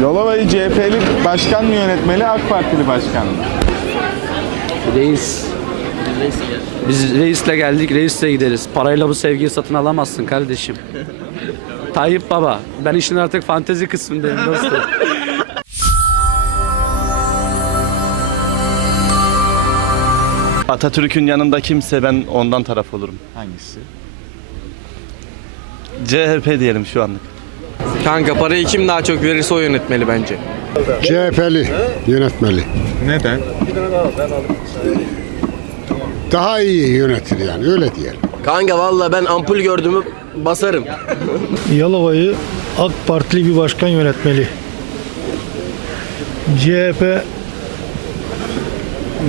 Yalova'yı CHP'li başkan mı yönetmeli, AK Partili başkan mı? Reis. Biz reisle geldik, reisle gideriz. Parayla bu sevgiyi satın alamazsın kardeşim. Tayyip Baba, ben işin artık fantezi kısmındayım dostum. Atatürk'ün yanında kimse ben ondan taraf olurum. Hangisi? CHP diyelim şu anlık. Kanka parayı kim daha çok verirse o yönetmeli bence. CHP'li yönetmeli. Neden? Daha iyi yönetir yani öyle diyelim. Kanka valla ben ampul gördüğümü basarım. Yalova'yı AK Partili bir başkan yönetmeli. CHP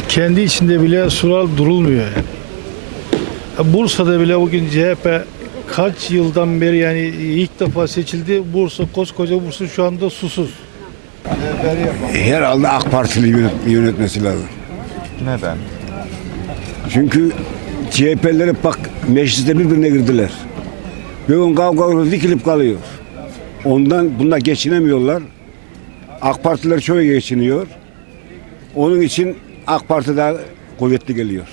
kendi içinde bile sural durulmuyor yani. Ya Bursa'da bile bugün CHP kaç yıldan beri yani ilk defa seçildi. Bursa koskoca Bursa şu anda susuz. Herhalde AK Partili yönet, yönetmesi lazım. Neden? Çünkü CHP'leri bak mecliste birbirine girdiler. Bugün kavga dikilip kalıyor. Ondan bunlar geçinemiyorlar. AK Partiler çoğu geçiniyor. Onun için AK Parti daha kuvvetli geliyor.